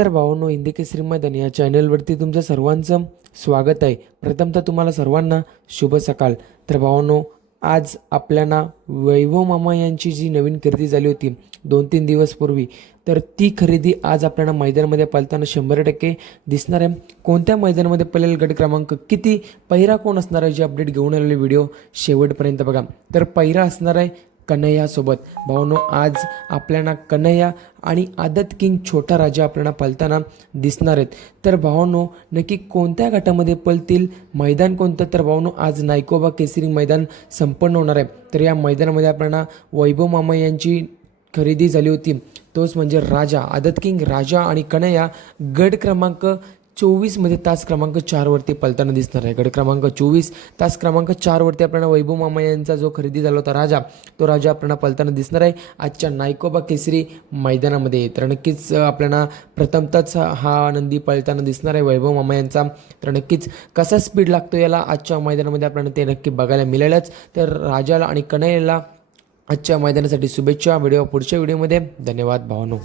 नमस्कार भावांनो, हिंदी केसरी मैदान या चॅनलवरती तुमचं सर्वांचं स्वागत आहे। प्रथमतः तुम्हाला सर्वांना शुभ सकाळ। तर भावांनो, आज आपल्याला वैभव मामा यांची जी नवीन खरेदी झाली होती 2-3 दिवस पूर्वी, तर ती खरेदी आज आपल्याला मैदानामध्ये पळताना 100% दिसणार आहे। कोणत्या मैदानामध्ये पळेल, गट क्रमांक किती, पहिरा कोण असणार आहे, जे अपडेट घेऊन आलेले व्हिडिओ शेवटपर्यंत बघा। तर पहिरा असणार आहे कन्हैया सोबत। भावांनो, आज आपल्याला कन्हैया आणि आदत किंग छोटा राजा आपल्याला पळताना दिसणार आहेत। तर भावांनो, नक्की कोणत्या गटामध्ये पळतील, मैदान कोणतं, तर भावांनो आज नायकोबा केसरी मैदान संपन्न होणार आहे। तर या मैदानामध्ये आपल्याला वैभव मामा यांची खरेदी झाली होती, तोच म्हणजे राजा, आदत किंग राजा आणि कन्हैया गट क्रमांक 24 मध्ये तास क्रमांक 4 वरती पळताना दिसणार आहे। गट क्रमांक 24 तास क्रमांक 4 वरती आपल्याला वैभव मामा यांचा जो खरेदी झाला होता राजा, तो राजा आपल्याला पळताना दिसणार आहे आजच्या नायकोबा केसरी मैदानामध्ये। तर नक्कीच आपल्याला प्रथमतःच हा नंदी पळताना दिसणार आहे वैभव मामा यांचा। तर नक्कीच कसा स्पीड लागतो याला आजच्या मैदानामध्ये आपल्याला ते नक्की बघायला मिळेलच। तर राजाला आणि कन्हैयाला आजच्या मैदानासाठी शुभेच्छा। पुढच्या व्हिडिओमध्ये धन्यवाद भावांनो।